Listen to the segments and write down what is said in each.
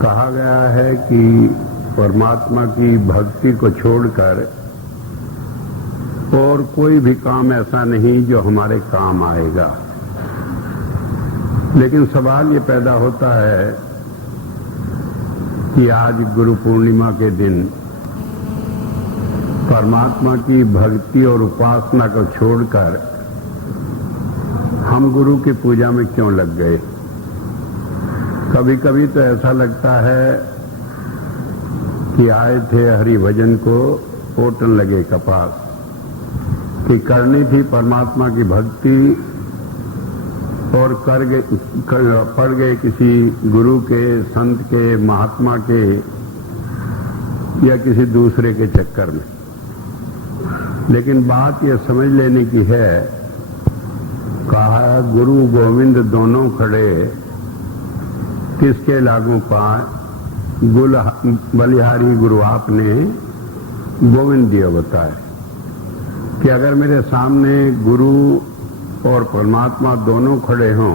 कहा गया है कि परमात्मा की भक्ति को छोड़कर और कोई भी काम ऐसा नहीं जो हमारे काम आएगा। लेकिन सवाल ये पैदा होता है कि आज गुरु पूर्णिमा के दिन परमात्मा की भक्ति और उपासना को छोड़कर हम गुरु की पूजा में क्यों लग गए। कभी कभी तो ऐसा लगता है कि आए थे हरि भजन को ओटन लगे कपास, कि करनी थी परमात्मा की भक्ति और पड़ गए किसी गुरु के, संत के, महात्मा के या किसी दूसरे के चक्कर में। लेकिन बात यह समझ लेने की है, कहा गुरु गोविंद दोनों खड़े, किसके लागू पाए, बलिहारी गुरु आपने गोविंद दिया बताए कि अगर मेरे सामने गुरु और परमात्मा दोनों खड़े हों,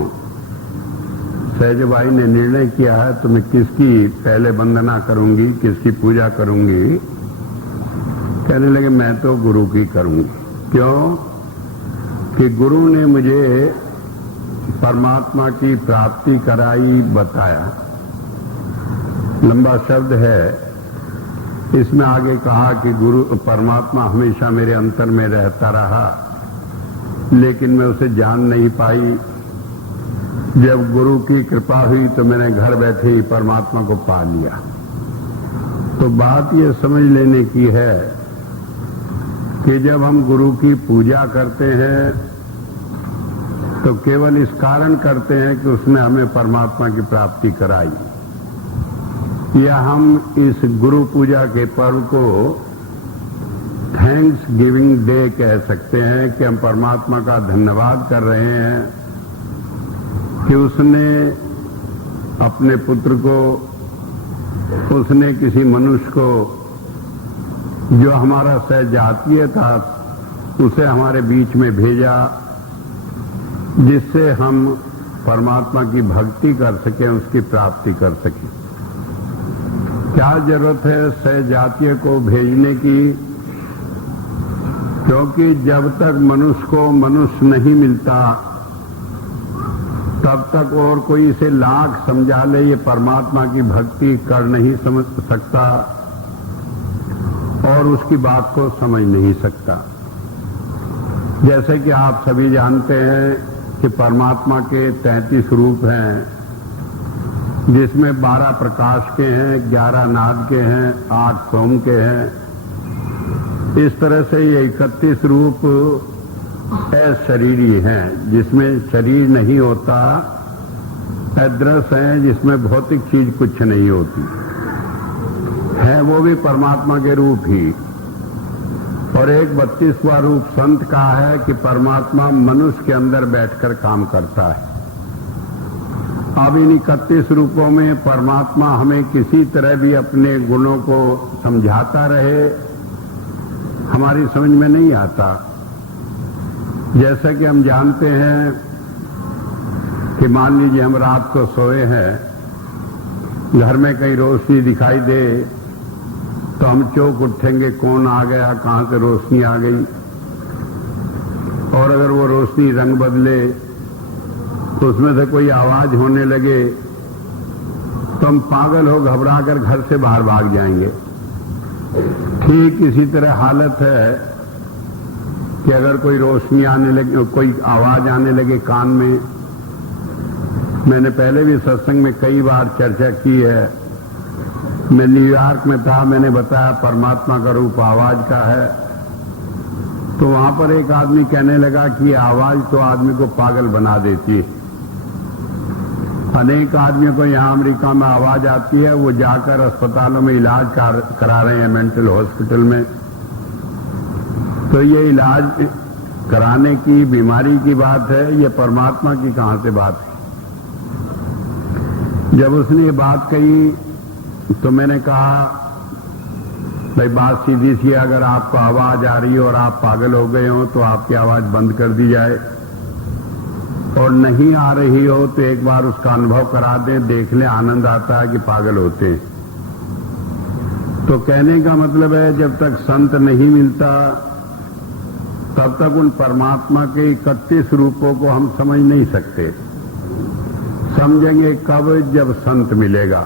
सहजबाई ने निर्णय किया है तो मैं किसकी पहले वंदना करूंगी, किसकी पूजा करूंगी। कहने लगे मैं तो गुरु की करूंगी। क्यों? कि गुरु ने मुझे परमात्मा की प्राप्ति कराई, बताया। लंबा शब्द है, इसमें आगे कहा कि गुरु परमात्मा हमेशा मेरे अंतर में रहता रहा, लेकिन मैं उसे जान नहीं पाई। जब गुरु की कृपा हुई तो मैंने घर बैठे ही परमात्मा को पा लिया। तो बात ये समझ लेने की है कि जब हम गुरु की पूजा करते हैं तो केवल इस कारण करते हैं कि उसने हमें परमात्मा की प्राप्ति कराई, या हम इस गुरु पूजा के पर्व को थैंक्स गिविंग डे कह सकते हैं कि हम परमात्मा का धन्यवाद कर रहे हैं कि उसने अपने पुत्र को, उसने किसी मनुष्य को जो हमारा सहजातीय था उसे हमारे बीच में भेजा, जिससे हम परमात्मा की भक्ति कर सकें, उसकी प्राप्ति कर सकें। क्या जरूरत है सहजातीय को भेजने की? क्योंकि जब तक मनुष्य को मनुष्य नहीं मिलता तब तक और कोई इसे लाख समझा ले ये परमात्मा की भक्ति कर नहीं समझ सकता और उसकी बात को समझ नहीं सकता। जैसे कि आप सभी जानते हैं कि परमात्मा के 33 रूप हैं, जिसमें 12 प्रकाश के हैं, 11 नाद के हैं, 8 सोम के हैं। इस तरह से ये 31 रूप अशरीरी हैं, जिसमें शरीर नहीं होता, अदृश्य हैं, जिसमें भौतिक चीज कुछ नहीं होती है, वो भी परमात्मा के रूप ही। और एक 32वां रूप संत का है कि परमात्मा मनुष्य के अंदर बैठकर काम करता है। अब इन 31 रूपों में परमात्मा हमें किसी तरह भी अपने गुणों को समझाता रहे, हमारी समझ में नहीं आता। जैसे कि हम जानते हैं कि मान लीजिए हम रात को सोए हैं, घर में कहीं रोशनी दिखाई दे तो हम चौंक उठेंगे, कौन आ गया, कहां से रोशनी आ गई। और अगर वो रोशनी रंग बदले तो उसमें से कोई आवाज होने लगे तो हम पागल हो घबराकर घर से बाहर भाग जाएंगे। ठीक इसी तरह हालत है कि अगर कोई रोशनी आने लगे, कोई आवाज आने लगे कान में। मैंने पहले भी सत्संग में कई बार चर्चा की है। मैं न्यूयॉर्क में था, मैंने बताया परमात्मा का रूप आवाज का है। तो वहां पर एक आदमी कहने लगा कि आवाज तो आदमी को पागल बना देती है। अनेक आदमियों को यहां अमेरिका में आवाज आती है, वो जाकर अस्पतालों में इलाज करा रहे हैं, मेंटल हॉस्पिटल में। तो ये इलाज कराने की, बीमारी की बात है, ये परमात्मा की कहां से बात है। जब उसने ये बात कही तो मैंने कहा, भाई बात सीधी सी, अगर आपको आवाज आ रही हो और आप पागल हो गए हो तो आपकी आवाज बंद कर दी जाए। और नहीं आ रही हो तो एक बार उसका अनुभव करा दें, देख लें, आनंद आता है कि पागल होते हैं। तो कहने का मतलब है जब तक संत नहीं मिलता तब तक उन परमात्मा के 31 रूपों को हम समझ नहीं सकते। समझेंगे कब? जब संत मिलेगा।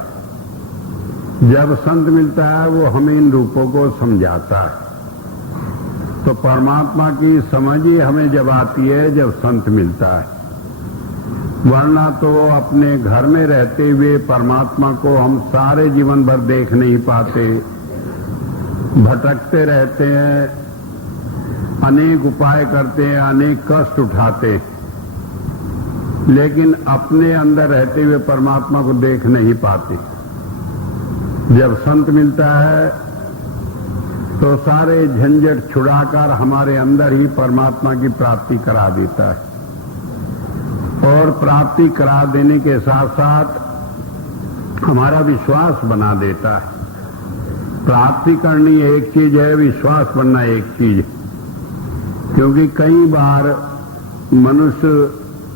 जब संत मिलता है वो हमें इन रूपों को समझाता है। तो परमात्मा की समझ ही हमें जब आती है जब संत मिलता है, वरना तो अपने घर में रहते हुए परमात्मा को हम सारे जीवन भर देख नहीं पाते, भटकते रहते हैं, अनेक उपाय करते हैं, अनेक कष्ट उठाते, लेकिन अपने अंदर रहते हुए परमात्मा को देख नहीं पाते। जब संत मिलता है तो सारे झंझट छुड़ाकर हमारे अंदर ही परमात्मा की प्राप्ति करा देता है, और प्राप्ति करा देने के साथ साथ हमारा विश्वास बना देता है। प्राप्ति करनी एक चीज है, विश्वास बनना एक चीज है। क्योंकि कई बार मनुष्य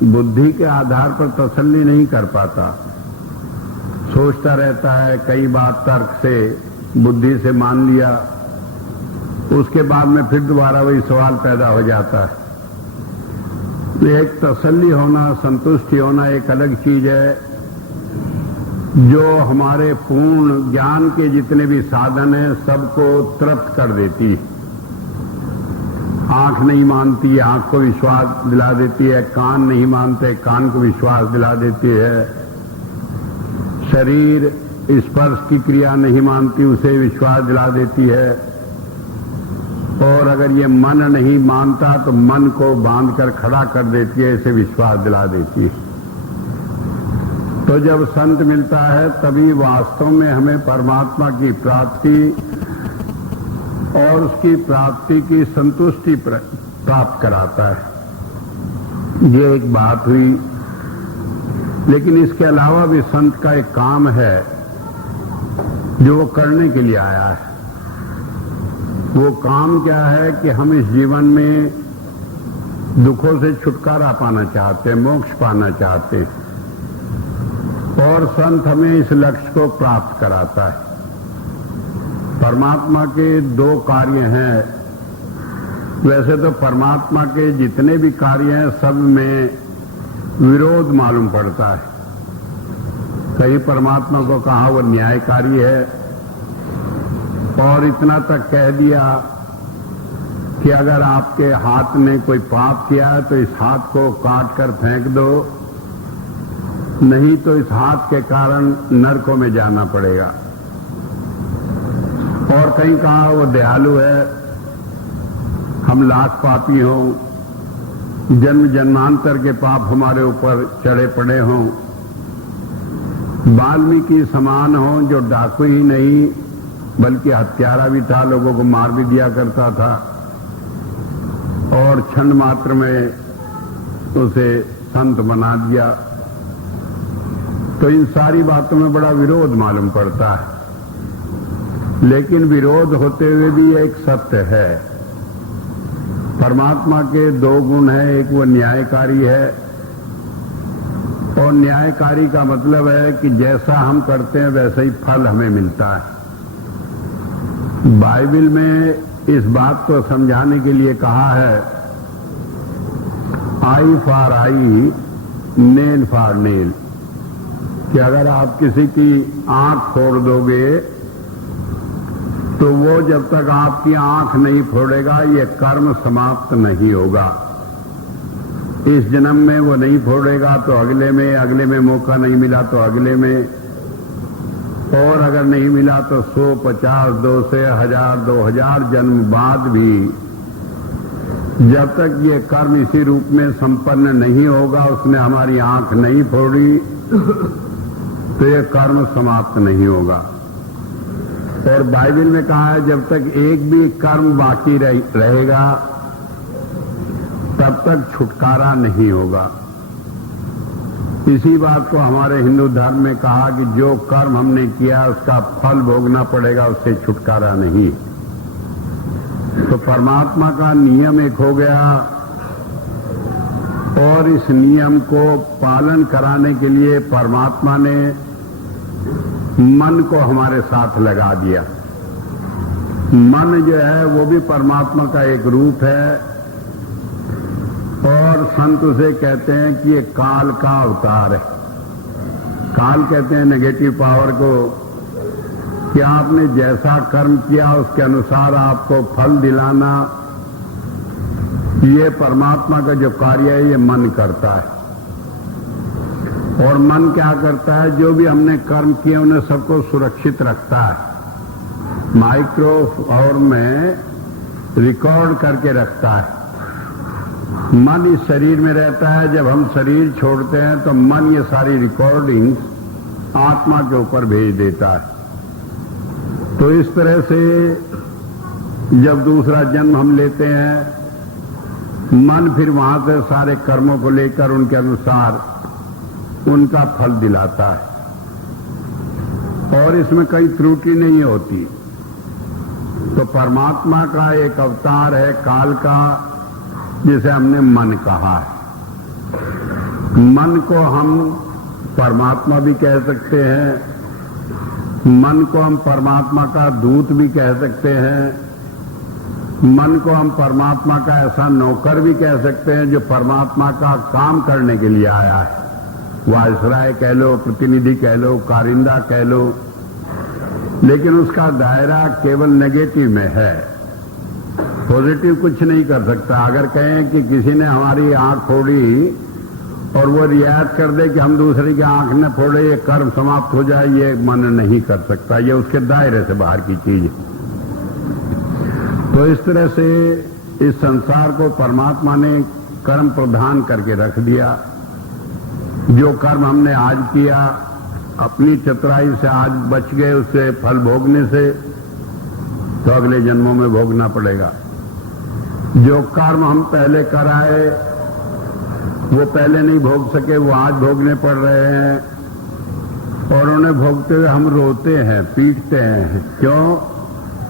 बुद्धि के आधार पर तसल्ली नहीं कर पाता, सोचता रहता है, कई बार तर्क से, बुद्धि से मान लिया, उसके बाद में फिर दोबारा वही सवाल पैदा हो जाता है। एक तसल्ली होना, संतुष्टि होना एक अलग चीज है, जो हमारे पूर्ण ज्ञान के जितने भी साधन हैं सबको तृप्त कर देती है। आंख नहीं मानती, आंख को विश्वास दिला देती है, कान नहीं मानते, कान को विश्वास दिला देती है, शरीर स्पर्श की क्रिया नहीं मानती, उसे विश्वास दिला देती है, और अगर ये मन नहीं मानता तो मन को बांधकर खड़ा कर देती है, इसे विश्वास दिला देती है। तो जब संत मिलता है तभी वास्तव में हमें परमात्मा की प्राप्ति और उसकी प्राप्ति की संतुष्टि प्राप्त कराता है। ये एक बात हुई। लेकिन इसके अलावा भी संत का एक काम है जो वो करने के लिए आया है। वो काम क्या है कि हम इस जीवन में दुखों से छुटकारा पाना चाहते हैं, मोक्ष पाना चाहते हैं, और संत हमें इस लक्ष्य को प्राप्त कराता है। परमात्मा के दो कार्य हैं। वैसे तो परमात्मा के जितने भी कार्य हैं सब में विरोध मालूम पड़ता है। कहीं परमात्मा को कहा वो न्यायकारी है, और इतना तक कह दिया कि अगर आपके हाथ ने कोई पाप किया है तो इस हाथ को काट कर फेंक दो, नहीं तो इस हाथ के कारण नरकों में जाना पड़ेगा। और कहीं कहा वो दयालु है, हम लाख पापी हों, जन्म जन्मांतर के पाप हमारे ऊपर चढ़े पड़े हों, वाल्मीकि समान हों जो डाकू ही नहीं बल्कि हत्यारा भी था, लोगों को मार भी दिया करता था, और क्षण मात्र में उसे संत बना दिया। तो इन सारी बातों में बड़ा विरोध मालूम पड़ता है। लेकिन विरोध होते हुए भी एक सत्य है। परमात्मा के दो गुण हैं, एक वो न्यायकारी है, और न्यायकारी का मतलब है कि जैसा हम करते हैं वैसा ही फल हमें मिलता है। बाइबल में इस बात को समझाने के लिए कहा है, eye for eye, nail for nail, कि अगर आप किसी की आंख फोड़ दोगे तो वो जब तक आपकी आंख नहीं फोड़ेगा ये कर्म समाप्त नहीं होगा। इस जन्म में वो नहीं फोड़ेगा तो अगले में मौका नहीं मिला तो अगले में, और अगर नहीं मिला तो 100, 50, 200, 1000, 2000 जन्म बाद भी जब तक ये कर्म इसी रूप में संपन्न नहीं होगा, उसने हमारी आंख नहीं फोड़ी, तो ये कर्म समाप्त नहीं होगा। और बाइबल में कहा है जब तक एक भी कर्म बाकी रहेगा तब तक छुटकारा नहीं होगा। इसी बात को हमारे हिंदू धर्म में कहा कि जो कर्म हमने किया उसका फल भोगना पड़ेगा, उससे छुटकारा नहीं। तो परमात्मा का नियम एक हो गया, और इस नियम को पालन कराने के लिए परमात्मा ने मन को हमारे साथ लगा दिया। मन जो है वो भी परमात्मा का एक रूप है और संत उसे कहते हैं कि ये काल का अवतार है। काल कहते हैं नेगेटिव पावर को, कि आपने जैसा कर्म किया उसके अनुसार आपको फल दिलाना, ये परमात्मा का जो कार्य है ये मन करता है। और मन क्या करता है, जो भी हमने कर्म किए उन्हें सबको सुरक्षित रखता है, माइक्रो और में रिकॉर्ड करके रखता है। मन इस शरीर में रहता है, जब हम शरीर छोड़ते हैं तो मन ये सारी रिकॉर्डिंग्स आत्मा के ऊपर भेज देता है। तो इस तरह से जब दूसरा जन्म हम लेते हैं, मन फिर वहां से सारे कर्मों को लेकर उनके अनुसार उनका फल दिलाता है और इसमें कोई त्रुटि नहीं होती। तो परमात्मा का एक अवतार है काल का, जिसे हमने मन कहा है। मन को हम परमात्मा भी कह सकते हैं, मन को हम परमात्मा का दूत भी कह सकते हैं, मन को हम परमात्मा का ऐसा नौकर भी कह सकते हैं जो परमात्मा का काम करने के लिए आया है। वायसराय कह लो, प्रतिनिधि कह लो, कारिंदा कह लो, लेकिन उसका दायरा केवल नेगेटिव में है, पॉजिटिव कुछ नहीं कर सकता। अगर कहें कि किसी ने हमारी आंख फोड़ी और वो रियायत कर दे कि हम दूसरे की आंख न फोड़े, ये कर्म समाप्त हो जाए, ये मन नहीं कर सकता, ये उसके दायरे से बाहर की चीज है। तो इस तरह से इस संसार को परमात्मा ने कर्म प्रधान करके रख दिया। जो कर्म हमने आज किया, अपनी चतुराई से आज बच गए उससे फल भोगने से, तो अगले जन्मों में भोगना पड़ेगा। जो कर्म हम पहले कराए वो पहले नहीं भोग सके, वो आज भोगने पड़ रहे हैं और उन्हें भोगते हुए हम रोते हैं, पीटते हैं। क्यों?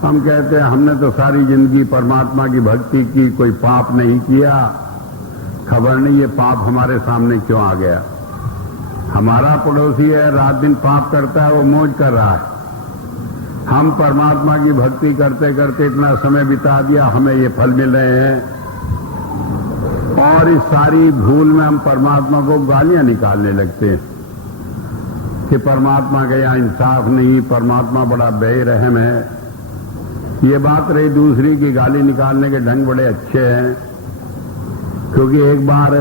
हम कहते हैं हमने तो सारी जिंदगी परमात्मा की भक्ति की, कोई पाप नहीं किया, खबर नहीं ये पाप हमारे सामने क्यों आ गया। हमारा पड़ोसी है, रात दिन पाप करता है, वो मौज कर रहा है। हम परमात्मा की भक्ति करते करते इतना समय बिता दिया, हमें ये फल मिल रहे हैं। और इस सारी भूल में हम परमात्मा को गालियां निकालने लगते हैं कि परमात्मा का यहाँ इंसाफ नहीं, परमात्मा बड़ा बेरहम है। ये बात रही दूसरी की गाली निकालने के ढंग बड़े अच्छे हैं, क्योंकि एक बार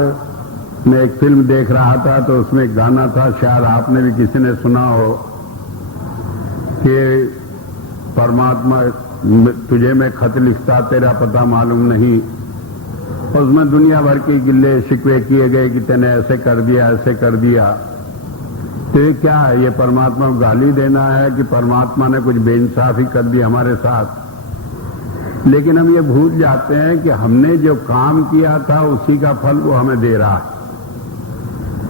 मैं एक फिल्म देख रहा था तो उसमें एक गाना था, शायद आपने भी किसी ने सुना हो, कि परमात्मा तुझे मैं खत लिखता तेरा पता मालूम नहीं। उसमें दुनिया भर के गिल्ले शिकवे किए गए कि तूने ऐसे कर दिया, ऐसे कर दिया। तो ये क्या है? ये परमात्मा को गाली देना है कि परमात्मा ने कुछ बेइंसाफी कर दी हमारे साथ। लेकिन हम ये भूल जाते हैं कि हमने जो काम किया था उसी का फल वो हमें दे रहा है।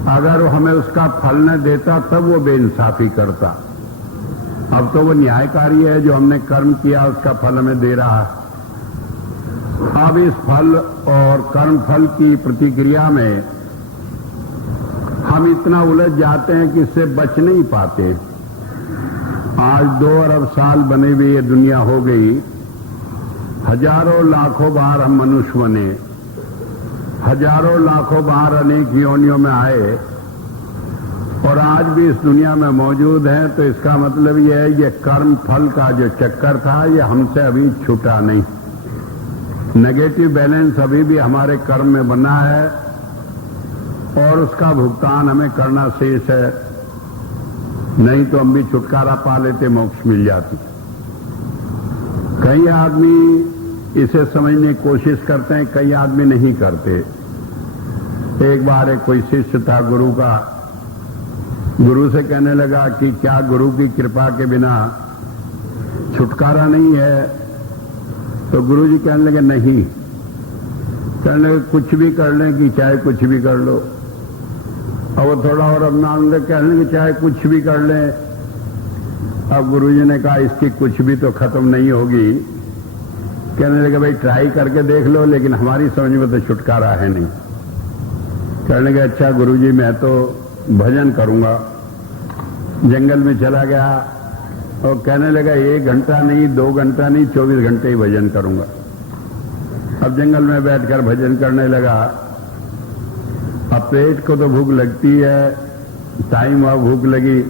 अगर वो हमें उसका फल न देता तब वो बेइंसाफी करता। अब तो वो न्यायकारी है, जो हमने कर्म किया उसका फल हमें दे रहा है। अब इस फल और कर्म फल की प्रतिक्रिया में हम इतना उलझ जाते हैं कि इससे बच नहीं पाते। आज 2 अरब साल बने हुए ये दुनिया हो गई, हजारों लाखों बार हम मनुष्य बने, हजारों लाखों बार अनेक योनियों में आए और आज भी इस दुनिया में मौजूद हैं। तो इसका मतलब यह है ये कर्म फल का जो चक्कर था ये हमसे अभी छूटा नहीं। नेगेटिव बैलेंस अभी भी हमारे कर्म में बना है और उसका भुगतान हमें करना शेष है, नहीं तो हम भी छुटकारा पा लेते, मोक्ष मिल जाती। कई आदमी इसे समझने की कोशिश करते हैं, कई आदमी नहीं करते। एक बार एक कोई शिष्य था गुरु का, गुरु से कहने लगा कि क्या गुरु की कृपा के बिना छुटकारा नहीं है? तो गुरु जी कहने लगे नहीं। कहने लगे कुछ भी कर लें कि चाहे कुछ भी कर लो। और वो थोड़ा और अपना कहने लगे चाहे कुछ भी कर लें। अब गुरु जी ने कहा इसकी कुछ भी तो खत्म नहीं होगी। कहने लगे भाई ट्राई करके देख लो, लेकिन हमारी समझ में तो छुटकारा है नहीं। कहने लगे अच्छा गुरुजी मैं तो भजन करूंगा। जंगल में चला गया और कहने लगा 1 घंटा नहीं, 2 घंटा नहीं, 24 घंटे ही भजन करूंगा। अब जंगल में बैठकर भजन करने लगा। अब पेट को तो भूख लगती है, टाइम हुआ भूख लगी।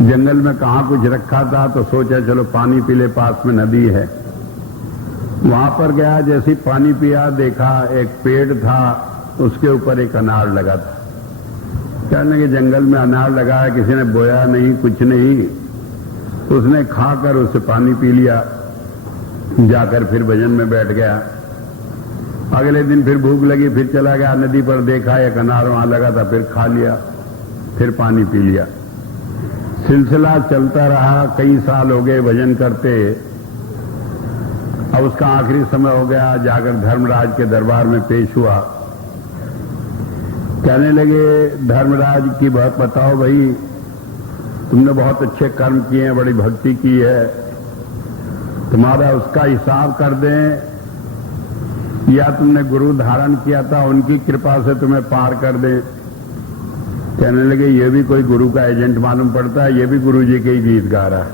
जंगल में कहाँ कुछ रखा था तो सोचा चलो पानी पी ले, पास में नदी है। वहां पर गया, जैसे पानी पिया देखा एक पेड़ था, उसके ऊपर एक अनार लगा था। कहने लगे जंगल में अनार लगा है, किसी ने बोया नहीं, कुछ नहीं। उसने खाकर उससे पानी पी लिया, जाकर फिर भजन में बैठ गया। अगले दिन फिर भूख लगी, फिर चला गया नदी पर, देखा एक अनार वहां लगा था, फिर खा लिया, फिर पानी पी लिया। सिलसिला चलता रहा, कई साल हो गए भजन करते। अब उसका आखिरी समय हो गया, जाकर धर्मराज के दरबार में पेश हुआ। कहने लगे धर्मराज की बात बताओ भाई, तुमने बहुत अच्छे कर्म किए हैं, बड़ी भक्ति की है, तुम्हारा उसका हिसाब कर दें या तुमने गुरु धारण किया था उनकी कृपा से तुम्हें पार कर दें। कहने लगे ये भी कोई गुरु का एजेंट मालूम पड़ता है, ये भी गुरु जी के ही गीत गा रहा है।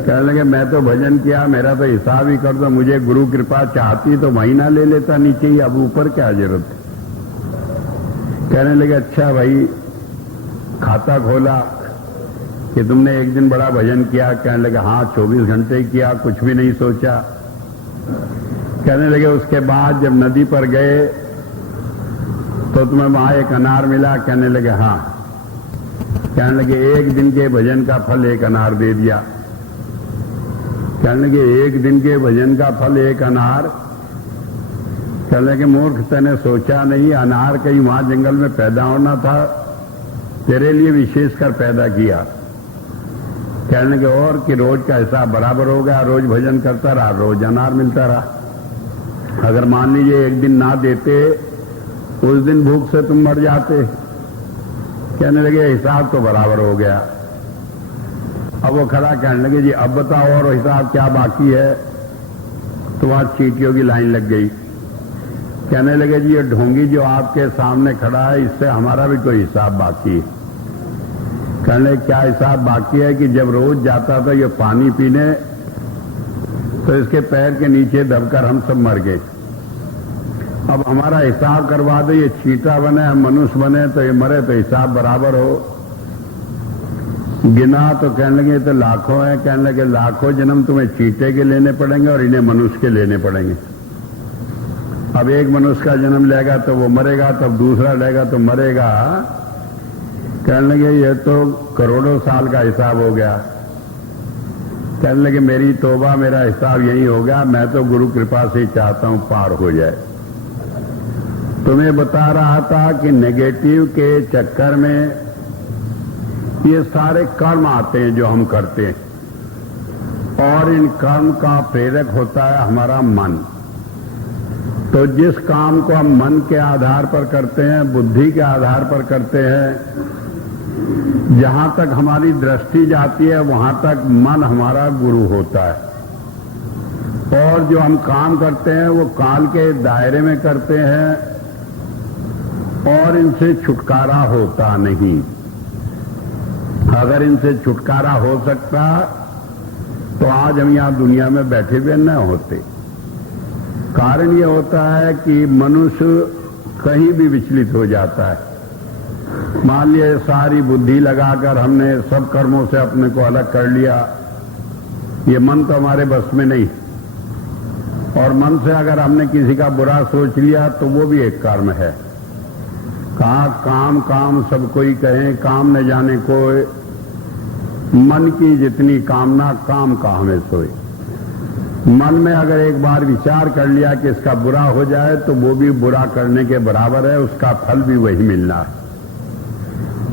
कहने लगे मैं तो भजन किया, मेरा तो हिसाब ही कर दो, मुझे गुरु कृपा चाहती तो महीना ले लेता नीचे ही, अब ऊपर क्या जरूरत है। कहने लगे अच्छा भाई, खाता खोला कि तुमने एक दिन बड़ा भजन किया। कहने लगे हाँ 24 घंटे किया, कुछ भी नहीं सोचा। कहने लगे उसके बाद जब नदी पर गए तो तुम्हें वहां एक अनार मिला। कहने लगे हाँ। कहने लगे 1 दिन के भजन का फल 1 अनार दे दिया। कहने लगे 1 दिन के भजन का फल 1 अनार। कहने लगे मूर्ख, तूने सोचा नहीं, अनार कहीं वहां जंगल में पैदा होना था, तेरे लिए विशेषकर पैदा किया। कहने लगे और कि रोज का हिसाब बराबर हो गया, रोज भजन करता रहा, रोज अनार मिलता रहा। अगर मान लीजिए 1 दिन ना देते, उस दिन भूख से तुम मर जाते। कहने लगे हिसाब तो बराबर हो गया। अब वो खड़ा कहने लगे जी अब बताओ और हिसाब क्या बाकी है। तो वहां चींटियों की लाइन लग गई। कहने लगे जी ये ढोंगी जो आपके सामने खड़ा है, इससे हमारा भी कोई हिसाब बाकी है। कहने क्या हिसाब बाकी है कि जब रोज जाता था ये पानी पीने, तो इसके पैर के नीचे दबकर हम सब मर गए। अब हमारा हिसाब करवा दो, ये चींटा बने, हम मनुष्य बने, तो ये मरे तो हिसाब बराबर हो। गिना तो कहने लगे तो लाखों है। कहने लगे लाखों जन्म तुम्हें चींटे के लेने पड़ेंगे और इन्हें मनुष्य के लेने पड़ेंगे। अब एक मनुष्य का जन्म लेगा तो वो मरेगा, तब दूसरा लेगा तो मरेगा। कहने लगे ये तो करोड़ों साल का हिसाब हो गया। कहने लगे मेरी तौबा, मेरा हिसाब यही हो गया, मैं तो गुरु कृपा से चाहता हूं पार हो जाए। तुम्हें बता रहा था कि नेगेटिव के चक्कर में ये सारे कर्म आते हैं जो हम करते हैं, और इन कर्म का प्रेरक होता है हमारा मन। तो जिस काम को हम मन के आधार पर करते हैं, बुद्धि के आधार पर करते हैं, जहां तक हमारी दृष्टि जाती है वहां तक मन हमारा गुरु होता है। और जो हम काम करते हैं वो काल के दायरे में करते हैं और इनसे छुटकारा होता नहीं। अगर इनसे छुटकारा हो सकता तो आज हम यहां दुनिया में बैठे हुए न होते। कारण ये होता है कि मनुष्य कहीं भी विचलित हो जाता है। मान लिया सारी बुद्धि लगाकर हमने सब कर्मों से अपने को अलग कर लिया, ये मन तो हमारे बस में नहीं। और मन से अगर हमने किसी का बुरा सोच लिया तो वो भी एक कर्म है। कहा काम काम सब कोई कहे, काम न जाने कोई, मन की जितनी कामना काम का हमें सोए। मन में अगर एक बार विचार कर लिया कि इसका बुरा हो जाए तो वो भी बुरा करने के बराबर है, उसका फल भी वही मिलना है।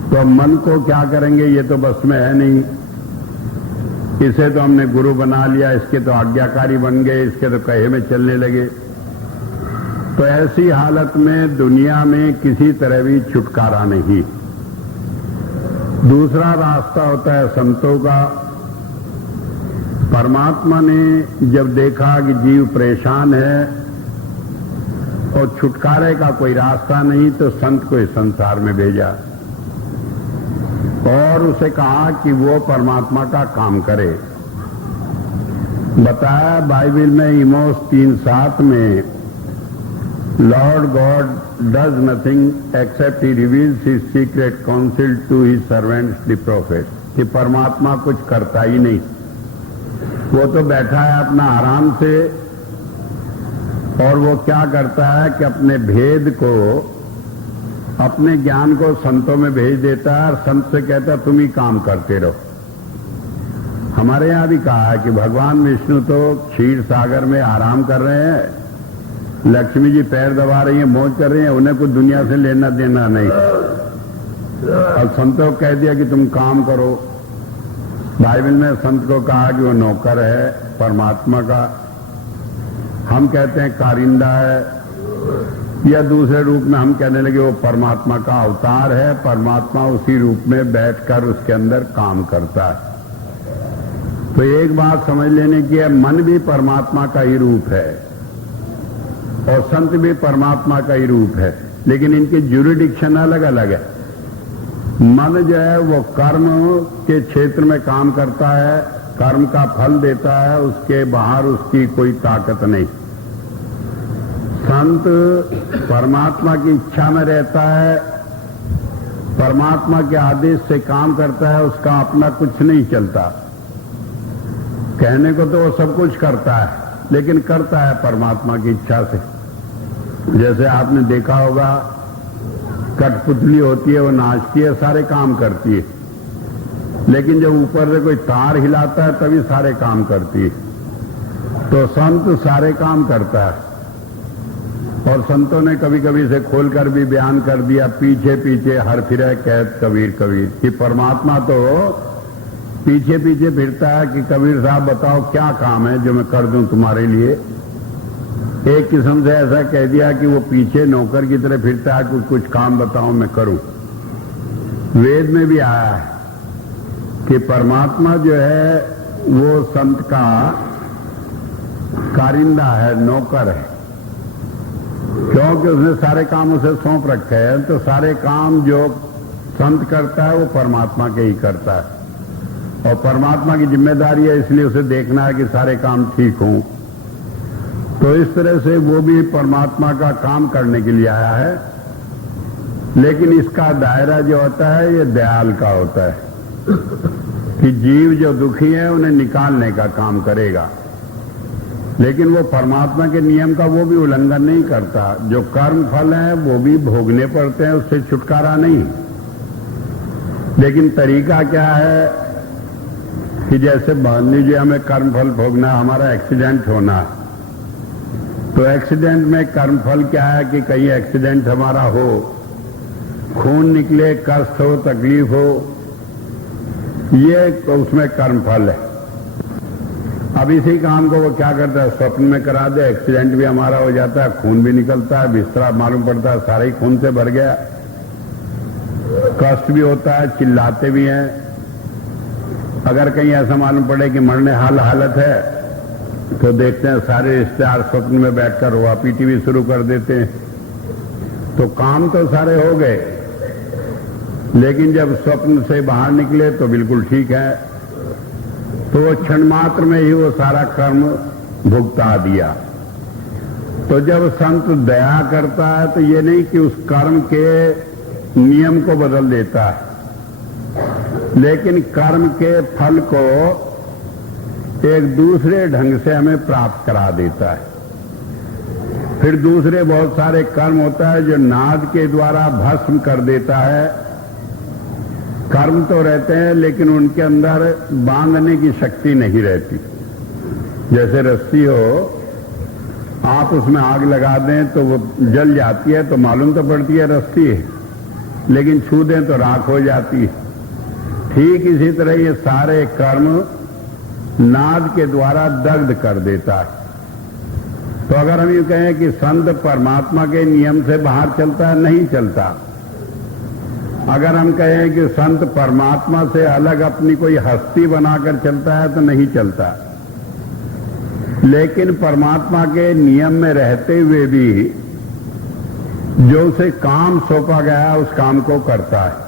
तो मन को क्या करेंगे, ये तो बस में है नहीं। इसे तो हमने गुरु बना लिया, इसके तो आज्ञाकारी बन गए, इसके तो कहे में चलने लगे। तो ऐसी हालत में दुनिया में किसी तरह भी छुटकारा नहीं। दूसरा रास्ता होता है संतों का। परमात्मा ने जब देखा कि जीव परेशान है और छुटकारे का कोई रास्ता नहीं तो संत को इस संसार में भेजा और उसे कहा कि वो परमात्मा का काम करे। बताया बाइबल में इमोस 3:7 में lord god does nothing except he reveals his secret council to his servants the prophet, कि परमात्मा कुछ करता ही नहीं, वो तो बैठा है अपना आराम से और वो क्या करता है कि अपने भेद को, अपने ज्ञान को संतों में भेज देता है और संत से कहता है तुम ही काम करते रहो। हमारे यहां भी कहा है कि भगवान विष्णु तो क्षीर सागर में आराम कर रहे हैं, लक्ष्मी जी पैर दबा रही हैं, मौज कर रही हैं, उन्हें कुछ दुनिया से लेना देना नहीं, और संतों को कह दिया कि तुम काम करो। बाइबल में संत को कहा कि वो नौकर है परमात्मा का, हम कहते हैं कारिंदा है, या दूसरे रूप में हम कहने लगे वो परमात्मा का अवतार है, परमात्मा उसी रूप में बैठकर उसके अंदर काम करता है। तो एक बात समझ लेने की है, मन भी परमात्मा का ही रूप है और संत भी परमात्मा का ही रूप है, लेकिन इनकी ज्यूरिडिक्शन अलग अलग है। मन जो है वो कर्म के क्षेत्र में काम करता है, कर्म का फल देता है, उसके बाहर उसकी कोई ताकत नहीं। संत परमात्मा की इच्छा में रहता है, परमात्मा के आदेश से काम करता है, उसका अपना कुछ नहीं चलता। कहने को तो वो सब कुछ करता है, लेकिन करता है परमात्मा की इच्छा से। जैसे आपने देखा होगा कठपुतली होती है, वो नाचती है, सारे काम करती है, लेकिन जब ऊपर से कोई तार हिलाता है तभी सारे काम करती है। तो संत सारे काम करता है, और संतों ने कभी कभी इसे खोलकर भी बयान कर दिया, पीछे पीछे हर फिरे कहत कबीर कबीर, कि परमात्मा तो पीछे पीछे फिरता है कि कबीर साहब बताओ क्या काम है जो मैं कर दूं तुम्हारे लिए। एक किस्म से ऐसा कह दिया कि वो पीछे नौकर की तरह फिरता है कि कुछ काम बताओ मैं करूं। वेद में भी आया है कि परमात्मा जो है वो संत का कारिंदा है, नौकर है, क्योंकि उसने सारे काम उसे सौंप रखे हैं। तो सारे काम जो संत करता है वो परमात्मा के ही करता है, और परमात्मा की जिम्मेदारी है, इसलिए उसे देखना है कि सारे काम ठीक हों। तो इस तरह से वो भी परमात्मा का काम करने के लिए आया है, लेकिन इसका दायरा जो होता है ये दयाल का होता है कि जीव जो दुखी है उन्हें निकालने का काम करेगा, लेकिन वो परमात्मा के नियम का वो भी उल्लंघन नहीं करता। जो कर्म फल है वो भी भोगने पड़ते हैं, उससे छुटकारा नहीं। लेकिन तरीका क्या है कि जैसे मान लीजिए हमें कर्म फल भोगना, हमारा एक्सीडेंट होना, तो एक्सीडेंट में कर्म फल क्या है कि कहीं एक्सीडेंट हमारा हो, खून निकले, कष्ट हो, तकलीफ हो, ये उसमें कर्म फल है। अब इसी काम को वो क्या करता है, स्वप्न में करा दे, एक्सीडेंट भी हमारा हो जाता है, खून भी निकलता है, बिस्तरा मालूम पड़ता है सारा ही खून से भर गया, कष्ट भी होता है, चिल्लाते भी हैं। अगर कहीं ऐसा मालूम पड़े कि मरने हालत है तो देखते हैं सारे रिश्तेदार स्वप्न में बैठकर रोआ पीटी भी शुरू कर देते हैं। तो काम तो सारे हो गए, लेकिन जब स्वप्न से बाहर निकले तो बिल्कुल ठीक है, तो वो क्षण मात्र में ही वो सारा कर्म भुगता दिया। तो जब संत दया करता है तो ये नहीं कि उस कर्म के नियम को बदल देता है, लेकिन कर्म के फल को एक दूसरे ढंग से हमें प्राप्त करा देता है। फिर दूसरे बहुत सारे कर्म होता है जो नाद के द्वारा भस्म कर देता है। कर्म तो रहते हैं लेकिन उनके अंदर बांधने की शक्ति नहीं रहती। जैसे रस्सी हो, आप उसमें आग लगा दें तो वो जल जाती है, तो मालूम तो पड़ती है रस्सी है, लेकिन छू दें तो राख हो जाती है। ठीक इसी तरह ये सारे कर्म नाद के द्वारा दग्ध कर देता है। तो अगर हम ये कहें कि संत परमात्मा के नियम से बाहर चलता है, नहीं चलता। अगर हम कहें कि संत परमात्मा से अलग अपनी कोई हस्ती बनाकर चलता है, तो नहीं चलता। लेकिन परमात्मा के नियम में रहते हुए भी जो उसे काम सौंपा गया उस काम को करता है।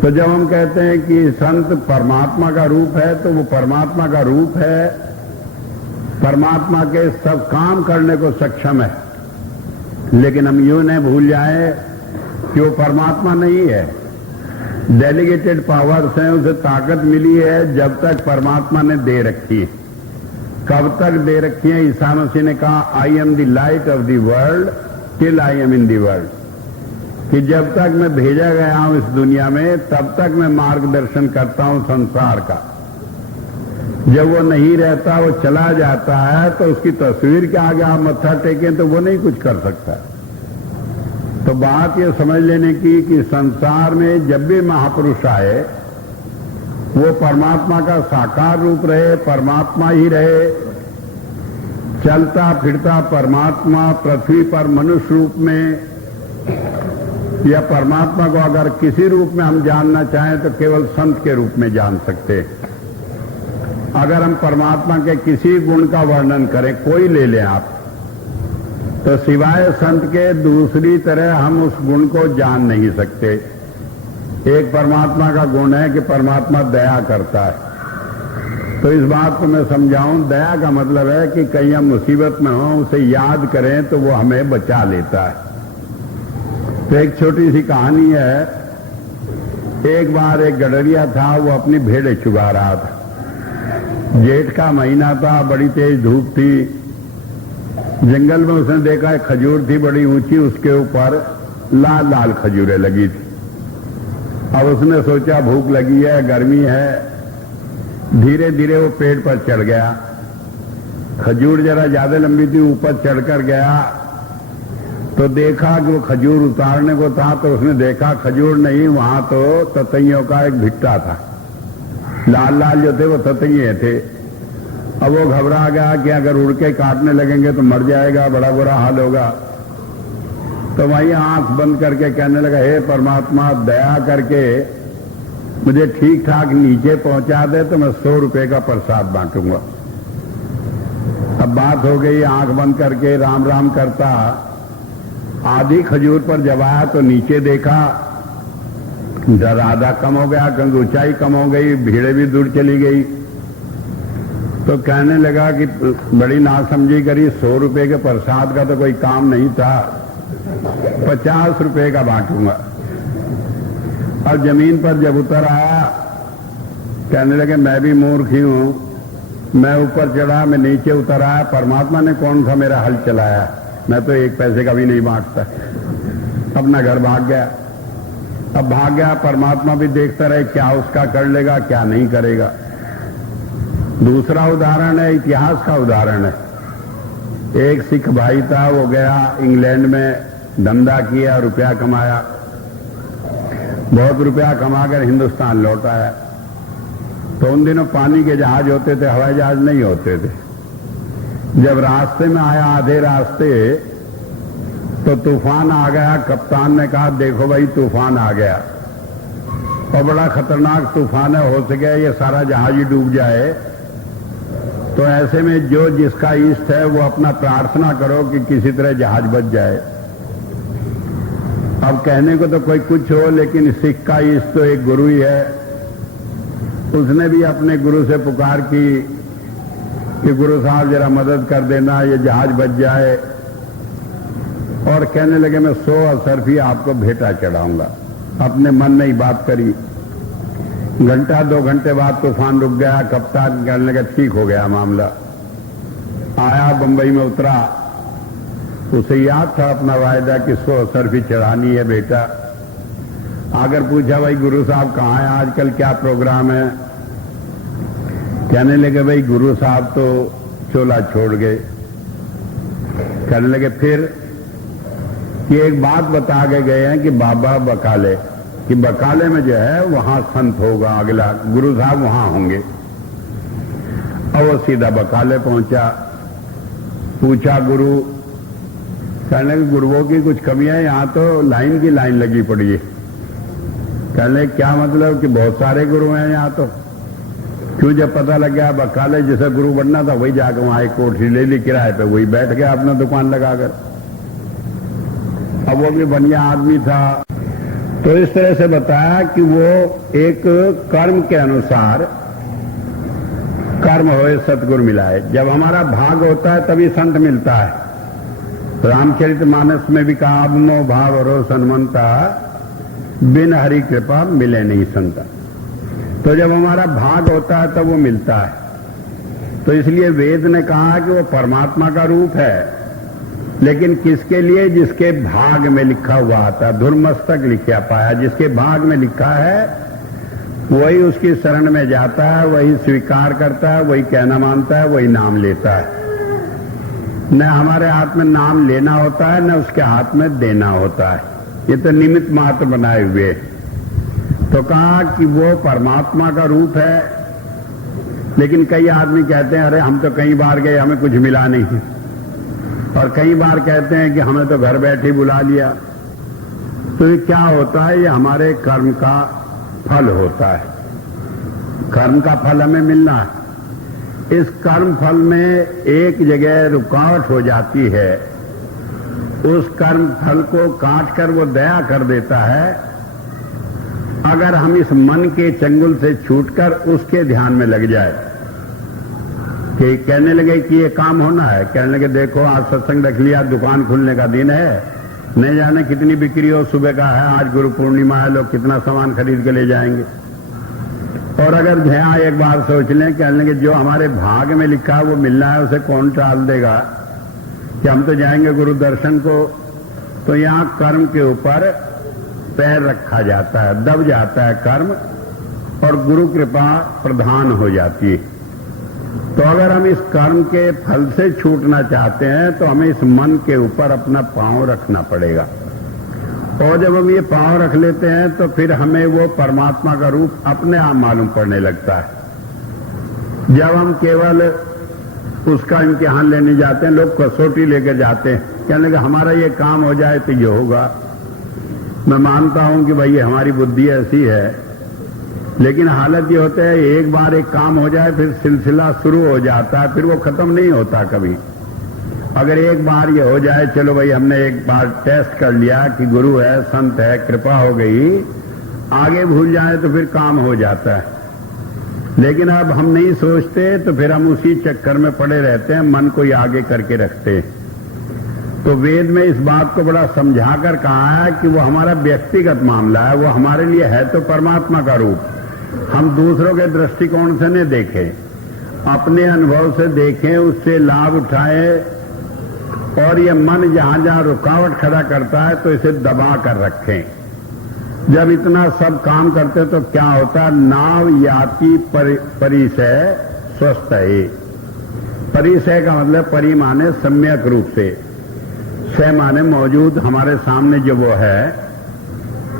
तो जब हम कहते हैं कि संत परमात्मा का रूप है, तो वो परमात्मा का रूप है, परमात्मा के सब काम करने को सक्षम है, लेकिन हम यूं नहीं भूल जाए कि वो परमात्मा नहीं है। डेलीगेटेड पावर्स हैं, उसे ताकत मिली है जब तक परमात्मा ने दे रखी है। कब तक दे रखी है? ईसा मसीह ने कहा, I am the light of the world till I am in the world, कि जब तक मैं भेजा गया हूं इस दुनिया में तब तक मैं मार्गदर्शन करता हूं संसार का। जब वो नहीं रहता, वो चला जाता है, तो उसकी तस्वीर के आगे आप मत्था टेकें तो वो नहीं कुछ कर सकता। तो बात ये समझ लेने की कि संसार में जब भी महापुरुष आए वो परमात्मा का साकार रूप रहे, परमात्मा ही रहे। चलता फिरता परमात्मा पृथ्वी पर मनुष्य रूप में, या परमात्मा को अगर किसी रूप में हम जानना चाहें तो केवल संत के रूप में जान सकते हैं। अगर हम परमात्मा के किसी गुण का वर्णन करें, कोई ले लें आप, तो सिवाय संत के दूसरी तरह हम उस गुण को जान नहीं सकते। एक परमात्मा का गुण है कि परमात्मा दया करता है। तो इस बात को मैं समझाऊं, दया का मतलब है कि कहीं हम मुसीबत में हों, उसे याद करें तो वो हमें बचा लेता है। तो एक छोटी सी कहानी है। एक बार एक गडरिया था, वो अपनी भेड़ें चुगा रहा था। जेठ का महीना था, बड़ी तेज धूप थी। जंगल में उसने देखा एक खजूर थी बड़ी ऊंची, उसके ऊपर लाल लाल खजूरें लगी थी। अब उसने सोचा भूख लगी है, गर्मी है, धीरे धीरे वो पेड़ पर चढ़ गया। खजूर जरा ज्यादा लंबी थी, ऊपर चढ़कर गया तो देखा कि वो खजूर उतारने को था, तो उसने देखा खजूर नहीं, वहां तो ततैयों का एक भिट्टा था। लाल लाल जो थे वो ततैये थे। अब वो घबरा गया कि अगर उड़ के काटने लगेंगे तो मर जाएगा, बड़ा बुरा हाल होगा। तो वहीं आंख बंद करके कहने लगा, हे परमात्मा, दया करके मुझे ठीक ठाक नीचे पहुंचा दे तो मैं 100 रुपए का प्रसाद बांटूंगा। अब बात हो गई, आंख बंद करके राम राम करता आधी खजूर पर जब आया तो नीचे देखा, डर आधा कम हो गया क्योंकि ऊंचाई कम हो गई, भीड़ें भी दूर चली गई। तो कहने लगा कि बड़ी नासमझी करी, 100 रुपए के प्रसाद का तो कोई काम नहीं था, 50 रुपए का बांटूंगा। और जमीन पर जब उतर आया, कहने लगे मैं भी मूर्ख ही हूं, मैं ऊपर चढ़ा, मैं नीचे उतर आया, परमात्मा ने कौन सा मेरा हल चलाया, मैं तो 1 पैसे का भी नहीं बांटता। अपना घर भाग गया। अब भाग गया, परमात्मा भी देखता रहे क्या उसका कर लेगा क्या नहीं करेगा। दूसरा उदाहरण है, इतिहास का उदाहरण है। एक सिख भाई था, वो गया इंग्लैंड में, धंधा किया, रुपया कमाया, बहुत रुपया कमाकर हिंदुस्तान लौट आया। तो उन दिनों पानी के जहाज होते थे, हवाई जहाज नहीं होते थे। जब रास्ते में आया, आधे रास्ते तो तूफान आ गया। कप्तान ने कहा, देखो भाई तूफान आ गया और बड़ा खतरनाक तूफान है, हो सके ये सारा जहाज ही डूब जाए। तो ऐसे में जो जिसका इष्ट है वो अपना प्रार्थना करो कि किसी तरह जहाज बच जाए। अब कहने को तो कोई कुछ हो, लेकिन सिख का इष्ट तो एक गुरु ही है। उसने भी अपने गुरु से पुकार की कि गुरु साहब जरा मदद कर देना, ये जहाज बच जाए। और कहने लगे मैं 100 असरफी आपको भेंटा चढ़ाऊंगा। अपने मन में ही बात करी। घंटा 2 घंटे बाद तूफान रुक गया। कप्तान कहने लगा ठीक हो गया मामला। आया, बंबई में उतरा, उसे याद था अपना वायदा कि 100 असरफी चढ़ानी है बेटा। आकर पूछा, भाई गुरु साहब कहाँ हैं आजकल, क्या प्रोग्राम है? कहने लगे भाई गुरु साहब तो चोला छोड़ गए। कहने लगे फिर? कि एक बात बता के गए हैं कि बाबा बकाले, कि बकाले में जो है वहां संत होगा, अगला गुरु साहब वहां होंगे। और वो सीधा बकाले पहुंचा। पूछा गुरु, कहने लगे गुरुओं की कुछ कमियां है, यहां तो लाइन की लाइन लगी पड़ी है। कहने क्या मतलब कि बहुत सारे गुरु हैं यहां तो? क्यों? जब पता लग गया बकाले जैसे गुरु बनना था, वही जाकर वहां एक कोठरी ले ली किराए पे, वही बैठ गया अपना दुकान लगाकर। अब वो भी बढ़िया आदमी था। तो इस तरह से बताया कि वो एक कर्म के अनुसार कर्म होए सतगुरु मिलाए। जब हमारा भाग होता है तभी संत मिलता है। रामचरितमानस में भी कहा, अब मोह भाव रो सन्मंता, बिन हरि कृपा मिले नहीं संता। तो जब हमारा भाग होता है तब वो मिलता है। तो इसलिए वेद ने कहा कि वो परमात्मा का रूप है, लेकिन किसके लिए? जिसके भाग में लिखा हुआ आता। धुर्मस्तक लिखा पाया, जिसके भाग में लिखा है वही उसकी शरण में जाता है, वही स्वीकार करता है, वही कहना मानता है, वही नाम लेता है। न हमारे हाथ में नाम लेना होता है, न उसके हाथ में देना होता है। ये तो निमित्त मात्र बनाए हुए। तो कहा कि वो परमात्मा का रूप है। लेकिन कई आदमी कहते हैं, अरे हम तो कई बार गए, हमें कुछ मिला नहीं। और कई बार कहते हैं कि हमें तो घर बैठे बुला लिया। तो ये क्या होता है? ये हमारे कर्म का फल होता है। कर्म का फल हमें मिलना है। इस कर्म फल में एक जगह रुकावट हो जाती है। उस कर्म फल को काट कर वो दया कर देता है। अगर हम इस मन के चंगुल से छूटकर उसके ध्यान में लग जाए कि कहने लगे कि ये काम होना है, कहने लगे देखो आज सत्संग रख लिया, दुकान खुलने का दिन है, नहीं जाने कितनी बिक्री हो, सुबह का है, आज गुरु पूर्णिमा है, लोग कितना सामान खरीद के ले जाएंगे। और अगर ध्यान एक बार सोच लें, कहने लगे जो हमारे भाग में लिखा है वो मिलना है, उसे कौन टाल देगा कि हम तो जाएंगे गुरु दर्शन को। तो यहां कर्म के ऊपर पैर रखा जाता है, दब जाता है कर्म, और गुरु कृपा प्रधान हो जाती है। तो अगर हम इस कर्म के फल से छूटना चाहते हैं तो हमें इस मन के ऊपर अपना पांव रखना पड़ेगा। और जब हम ये पांव रख लेते हैं तो फिर हमें वो परमात्मा का रूप अपने आप मालूम पड़ने लगता है। जब हम केवल उसका इम्तिहान लेने जाते हैं, लोग कसौटी लेकर जाते हैं, कहने लगे हमारा ये काम हो जाए तो ये होगा। मैं मानता हूं कि भाई हमारी बुद्धि ऐसी है, लेकिन हालत ये होता है एक बार एक काम हो जाए फिर सिलसिला शुरू हो जाता है, फिर वो खत्म नहीं होता कभी। अगर एक बार ये हो जाए, चलो भाई हमने एक बार टेस्ट कर लिया कि गुरु है, संत है, कृपा हो गई, आगे भूल जाए तो फिर काम हो जाता है। लेकिन अब हम नहीं सोचते तो फिर हम उसी चक्कर में पड़े रहते हैं, मन को ही आगे करके रखते हैं। तो वेद में इस बात को बड़ा समझाकर कहा है कि वो हमारा व्यक्तिगत मामला है, वो हमारे लिए है तो परमात्मा का रूप। हम दूसरों के दृष्टिकोण से नहीं देखें, अपने अनुभव से देखें, उससे लाभ उठाएं। और ये मन जहां जहां रुकावट खड़ा करता है तो इसे दबा कर रखें। जब इतना सब काम करते तो क्या होता है? नाव याति परिसय स्वस्थ है। परिसय का मतलब परि माने सम्यक रूप से, सह माने मौजूद, हमारे सामने जो वो है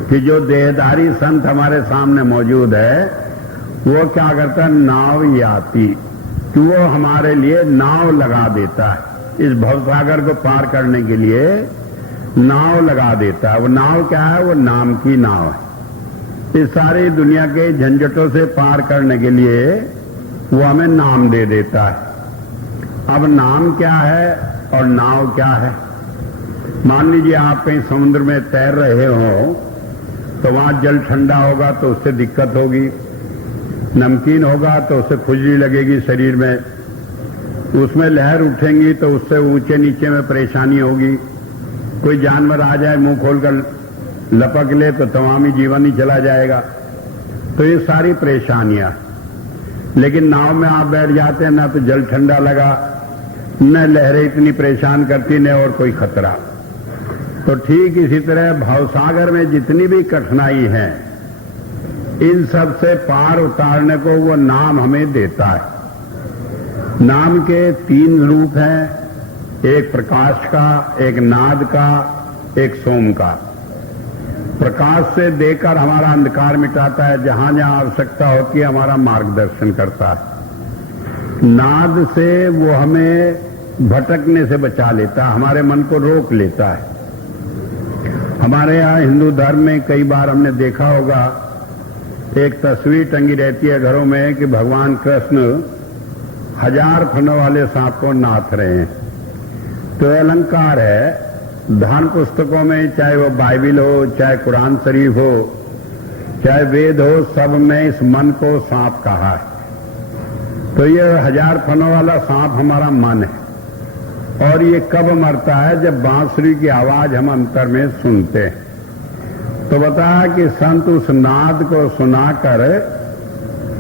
कि जो देहधारी संत हमारे सामने मौजूद है, वो क्या करता है? नाव याति, कि वो हमारे लिए नाव लगा देता है। इस भवसागर को पार करने के लिए नाव लगा देता है। वो नाव क्या है? वो नाम की नाव है। इस सारी दुनिया के झंझटों से पार करने के लिए वो हमें नाम दे देता है। अब नाम क्या है और नाव क्या है? मान लीजिए आप कहीं समुद्र में तैर रहे हो, तो वहां जल ठंडा होगा तो उससे दिक्कत होगी, नमकीन होगा तो उससे खुजली लगेगी शरीर में, उसमें लहर उठेंगी तो उससे ऊंचे नीचे में परेशानी होगी, कोई जानवर आ जाए मुंह खोलकर लपक ले तो तमामी जीवन ही चला जाएगा। तो ये सारी परेशानियां। लेकिन नाव में आप बैठ जाते हैं, ना तो जल ठंडा लगा, न लहरें इतनी परेशान करती, न और कोई खतरा। तो ठीक इसी तरह भवसागर में जितनी भी कठिनाई है, इन सब से पार उतारने को वो नाम हमें देता है। नाम के 3 रूप हैं, एक प्रकाश का, एक नाद का, एक सोम का। प्रकाश से देकर हमारा अंधकार मिटाता है, जहां जहां आवश्यकता होती है हमारा मार्गदर्शन करता है। नाद से वो हमें भटकने से बचा लेता है, हमारे मन को रोक लेता है। हमारे यहाँ हिंदू धर्म में कई बार हमने देखा होगा, एक तस्वीर टंगी रहती है घरों में कि भगवान कृष्ण 1000 फनों वाले सांप को नाथ रहे हैं। तो अलंकार है, धर्म पुस्तकों में, चाहे वो बाइबिल हो, चाहे कुरान शरीफ हो, चाहे वेद हो, सब में इस मन को सांप कहा है। तो ये 1000 फनों वाला सांप हमारा मन है। और ये कब मरता है? जब बांसुरी की आवाज हम अंतर में सुनते हैं। तो बताया कि संत उस नाद को सुनाकर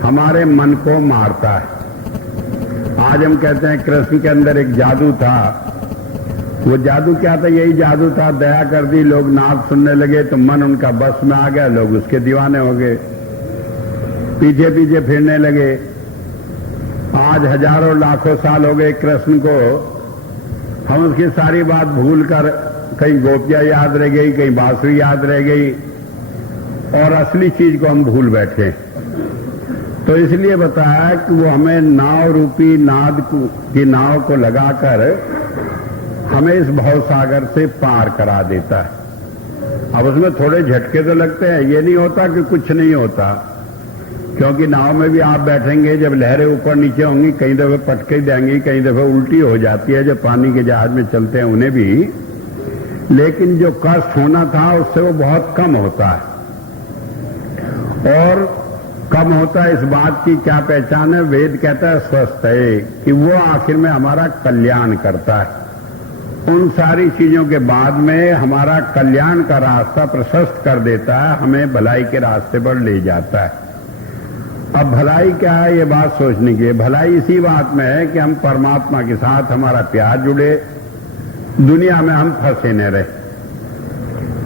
हमारे मन को मारता है। आज हम कहते हैं कृष्ण के अंदर एक जादू था। वो जादू क्या था? यही जादू था, दया कर दी, लोग नाद सुनने लगे तो मन उनका बस में आ गया, लोग उसके दीवाने हो गए, पीछे पीछे फिरने लगे। आज हजारों लाखों साल हो गए कृष्ण को, हम उसकी सारी बात भूल कर कहीं गोपियां याद रह गई, कहीं बांसुरी याद रह गई और असली चीज को हम भूल बैठे। तो इसलिए बताया कि वो हमें नाव रूपी नाद की नाव को लगाकर हमें इस भवसागर से पार करा देता है। अब उसमें थोड़े झटके तो लगते हैं, ये नहीं होता कि कुछ नहीं होता, क्योंकि नाव में भी आप बैठेंगे, जब लहरें ऊपर नीचे होंगी, कई दफे पटके देंगी, कई दफे उल्टी हो जाती है, जब पानी के जहाज में चलते हैं उन्हें भी, लेकिन जो कष्ट होना था उससे वो बहुत कम होता है। और कम होता है, इस बात की क्या पहचान है? वेद कहता है स्वस्थ है, कि वो आखिर में हमारा कल्याण करता है। उन सारी चीजों के बाद में हमारा कल्याण का रास्ता प्रशस्त कर देता है, हमें भलाई के रास्ते पर ले जाता है। अब भलाई क्या है, ये बात सोचने की है। भलाई इसी बात में है कि हम परमात्मा के साथ हमारा प्यार जुड़े, दुनिया में हम फंसे न रहे।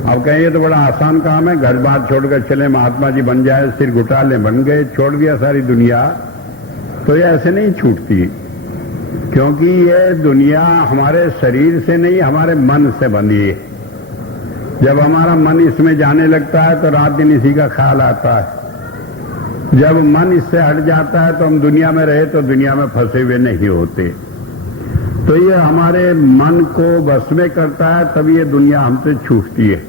अब कहें ये तो बड़ा आसान काम है, घर बार छोड़कर चले, महात्मा जी बन जाए, सिर घुटा ले, बन गए, छोड़ दिया सारी दुनिया। तो ये ऐसे नहीं छूटती, क्योंकि ये दुनिया हमारे शरीर से नहीं, हमारे मन से बनी है। जब हमारा मन इसमें जाने लगता है तो रात दिन इसी का ख्याल आता है। जब मन इससे हट जाता है तो हम दुनिया में रहे तो दुनिया में फंसे हुए नहीं होते। तो ये हमारे मन को बस में करता है, तभी ये दुनिया हमसे छूटती है।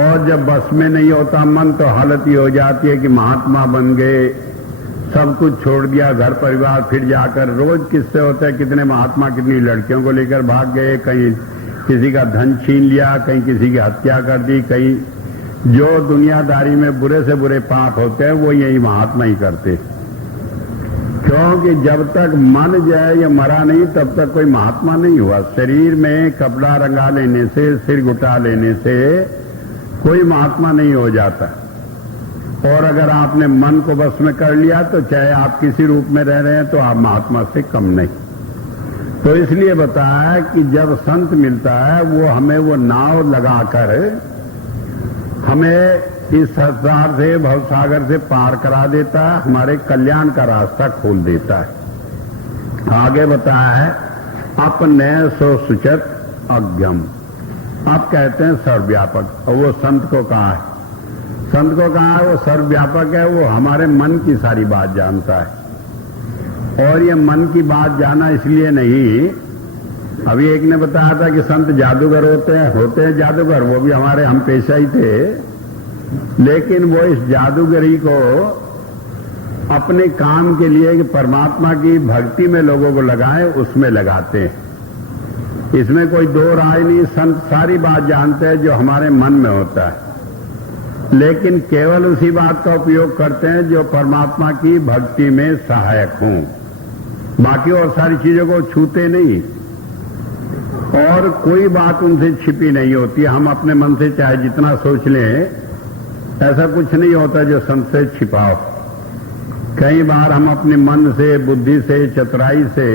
और जब बस में नहीं होता मन, तो हालत ये हो जाती है कि महात्मा बन गए, सब कुछ छोड़ दिया, घर परिवार, फिर जाकर रोज किस्से होते हैं, कितने महात्मा कितनी लड़कियों को लेकर भाग गए, कहीं किसी का धन छीन लिया, कहीं किसी की हत्या कर दी, कहीं जो दुनियादारी में बुरे से बुरे पाप होते हैं वो यही महात्मा ही करते। क्योंकि जब तक मन जाए या मरा नहीं, तब तक कोई महात्मा नहीं हुआ। शरीर में कपड़ा रंगा लेने से, सिर घुटा लेने से कोई महात्मा नहीं हो जाता। और अगर आपने मन को बस में कर लिया तो चाहे आप किसी रूप में रह रहे हैं तो आप महात्मा से कम नहीं। तो इसलिए बताया कि जब संत मिलता है वो हमें वो नाव लगाकर हमें इस संसार से, भवसागर से पार करा देता है, हमारे कल्याण का रास्ता खोल देता है। आगे बताया है अपने सो सुचत अज्ञम। आप कहते हैं सर्वव्यापक, और वो संत को कहा है, संत को कहा है वो सर्वव्यापक है, वो हमारे मन की सारी बात जानता है। और ये मन की बात जाना इसलिए नहीं, अभी एक ने बताया था कि संत जादूगर होते हैं जादूगर, वो भी हमारे हम पेशा ही थे, लेकिन वो इस जादूगरी को अपने काम के लिए कि परमात्मा की भक्ति में लोगों को लगाएं, उसमें लगाते हैं। इसमें कोई दो राय नहीं, संत सारी बात जानते हैं जो हमारे मन में होता है, लेकिन केवल उसी बात का उपयोग करते हैं जो परमात्मा की भक्ति में सहायक हों। बाकी और सारी चीजों को छूते नहीं, और कोई बात उनसे छिपी नहीं होती। हम अपने मन से चाहे जितना सोच लें, ऐसा कुछ नहीं होता जो संत से छिपाओ। कई बार हम अपने मन से, बुद्धि से, चतुराई से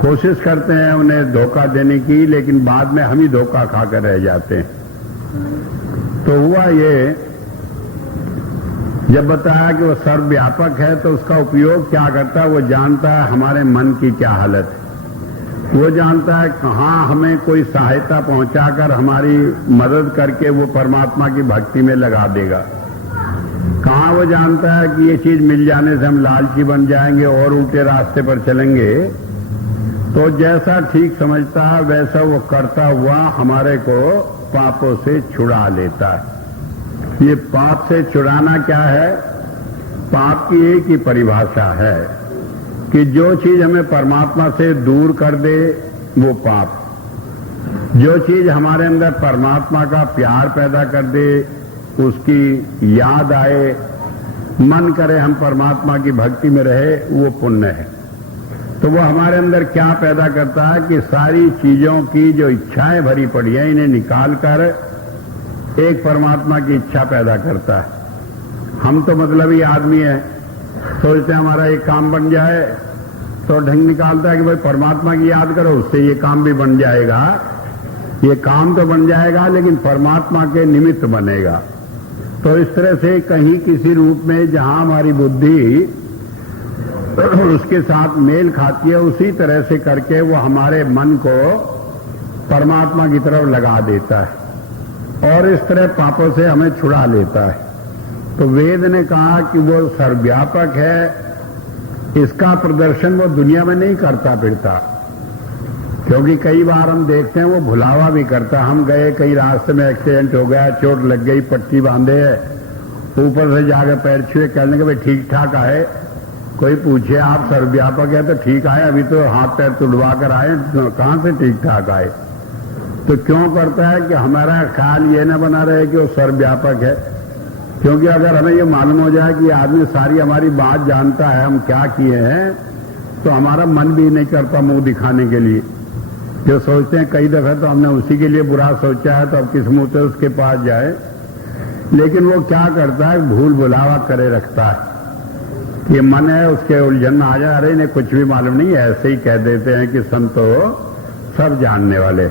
कोशिश करते हैं उन्हें धोखा देने की, लेकिन बाद में हम ही धोखा खाकर रह जाते हैं। तो हुआ ये, जब बताया कि वो सर्वव्यापक है तो उसका उपयोग क्या करता है? वो जानता है हमारे मन की क्या हालत है, वो जानता है कहाँ हमें कोई सहायता पहुंचाकर हमारी मदद करके वो परमात्मा की भक्ति में लगा देगा। कहाँ वो जानता है कि ये चीज मिल जाने से हम लालची बन जाएंगे और उल्टे रास्ते पर चलेंगे। तो जैसा ठीक समझता है वैसा वो करता हुआ हमारे को पापों से छुड़ा लेता है। ये पाप से छुड़ाना क्या है? पाप की एक ही परिभाषा है कि जो चीज हमें परमात्मा से दूर कर दे वो पाप। जो चीज हमारे अंदर परमात्मा का प्यार पैदा कर दे, उसकी याद आए, मन करे हम परमात्मा की भक्ति में रहे, वो पुण्य है। तो वो हमारे अंदर क्या पैदा करता है कि सारी चीजों की जो इच्छाएं भरी पड़ी हैं, इन्हें निकाल कर एक परमात्मा की इच्छा पैदा करता है। हम तो मतलबी आदमी है, सोचते हैं हमारा एक काम बन जाए, तो ढंग निकालता है कि भाई परमात्मा की याद करो, उससे ये काम भी बन जाएगा। ये काम तो बन जाएगा लेकिन परमात्मा के निमित्त बनेगा। तो इस तरह से कहीं किसी रूप में जहां हमारी बुद्धि उसके साथ मेल खाती है, उसी तरह से करके वो हमारे मन को परमात्मा की तरफ लगा देता है और इस तरह पापों से हमें छुड़ा लेता है। तो वेद ने कहा कि वो सर्वव्यापक है, इसका प्रदर्शन वो दुनिया में नहीं करता फिरता, क्योंकि कई बार हम देखते हैं वो भुलावा भी करता। हम गए, कहीं रास्ते में एक्सीडेंट हो गया, चोट लग गई, पट्टी बांधे है, ऊपर से जाकर पैर छुए, कहने के भाई ठीक ठाक आए। कोई पूछे आप सर्वव्यापक है तो ठीक आए, अभी तो हाथ पैर तुड़वा कर आए, तो कहां से ठीक ठाक आए? तो क्यों करता है कि हमारा ख्याल ये न बना रहे कि वो सर्वव्यापक है। क्योंकि अगर हमें ये मालूम हो जाए कि आदमी सारी हमारी बात जानता है, हम क्या किए हैं, तो हमारा मन भी नहीं करता मुंह दिखाने के लिए। जो सोचते हैं कई दफे तो हमने उसी के लिए बुरा सोचा है, तो अब किस मुंह से उसके पास जाए। लेकिन वो क्या करता है, भूल भुलावा करे रखता है। ये मन है, उसके उलझन आ जाए, अरे इन्हें कुछ भी मालूम नहीं, ऐसे ही कह देते हैं कि संतो सब जानने वाले।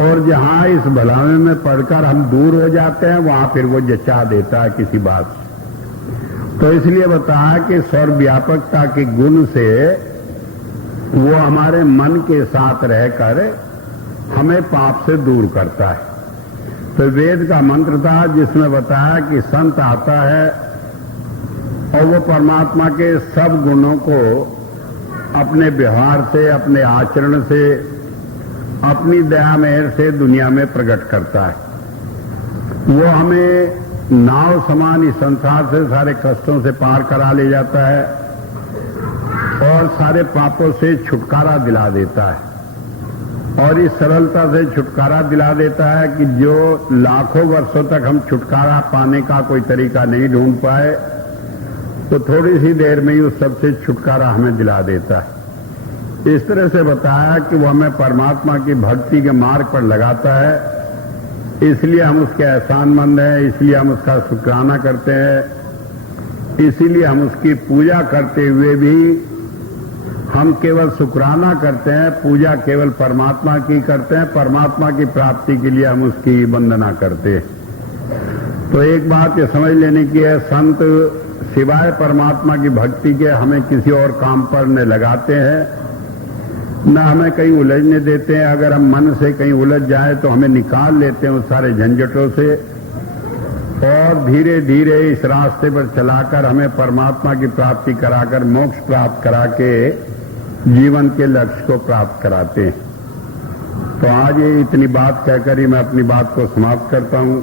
और जहां इस भलावे में पढ़कर हम दूर हो जाते हैं, वहां फिर वो जचा देता है किसी बात से। तो इसलिए बताया कि सर्वव्यापकता के गुण से वो हमारे मन के साथ रहकर हमें पाप से दूर करता है। तो वेद का मंत्र था जिसमें बताया कि संत आता है और वो परमात्मा के सब गुणों को अपने व्यवहार से, अपने आचरण से, अपनी दया मेहर से दुनिया में प्रकट करता है। वो हमें नाव समान इस संसार से सारे कष्टों से पार करा ले जाता है और सारे पापों से छुटकारा दिला देता है। और इस सरलता से छुटकारा दिला देता है कि जो लाखों वर्षों तक हम छुटकारा पाने का कोई तरीका नहीं ढूंढ पाए, तो थोड़ी सी देर में ही उस सबसे छुटकारा हमें दिला देता है। इस तरह से बताया कि वो हमें परमात्मा की भक्ति के मार्ग पर लगाता है, इसलिए हम उसके एहसानमंद हैं, इसलिए हम उसका शुक्राना करते हैं, इसीलिए हम उसकी पूजा करते हुए भी हम केवल शुक्राना करते हैं, पूजा केवल परमात्मा की करते हैं, परमात्मा की प्राप्ति के लिए हम उसकी वंदना करते हैं। तो एक बात ये समझ लेने की है, संत सिवाय परमात्मा की भक्ति के हमें किसी और काम पर न लगाते हैं, न हमें कहीं उलझने देते हैं। अगर हम मन से कहीं उलझ जाए तो हमें निकाल लेते हैं उस सारे झंझटों से और धीरे धीरे इस रास्ते पर चलाकर हमें परमात्मा की प्राप्ति कराकर, मोक्ष प्राप्त करा के जीवन के लक्ष्य को प्राप्त कराते हैं। तो आज ये इतनी बात कहकर ही मैं अपनी बात को समाप्त करता हूं।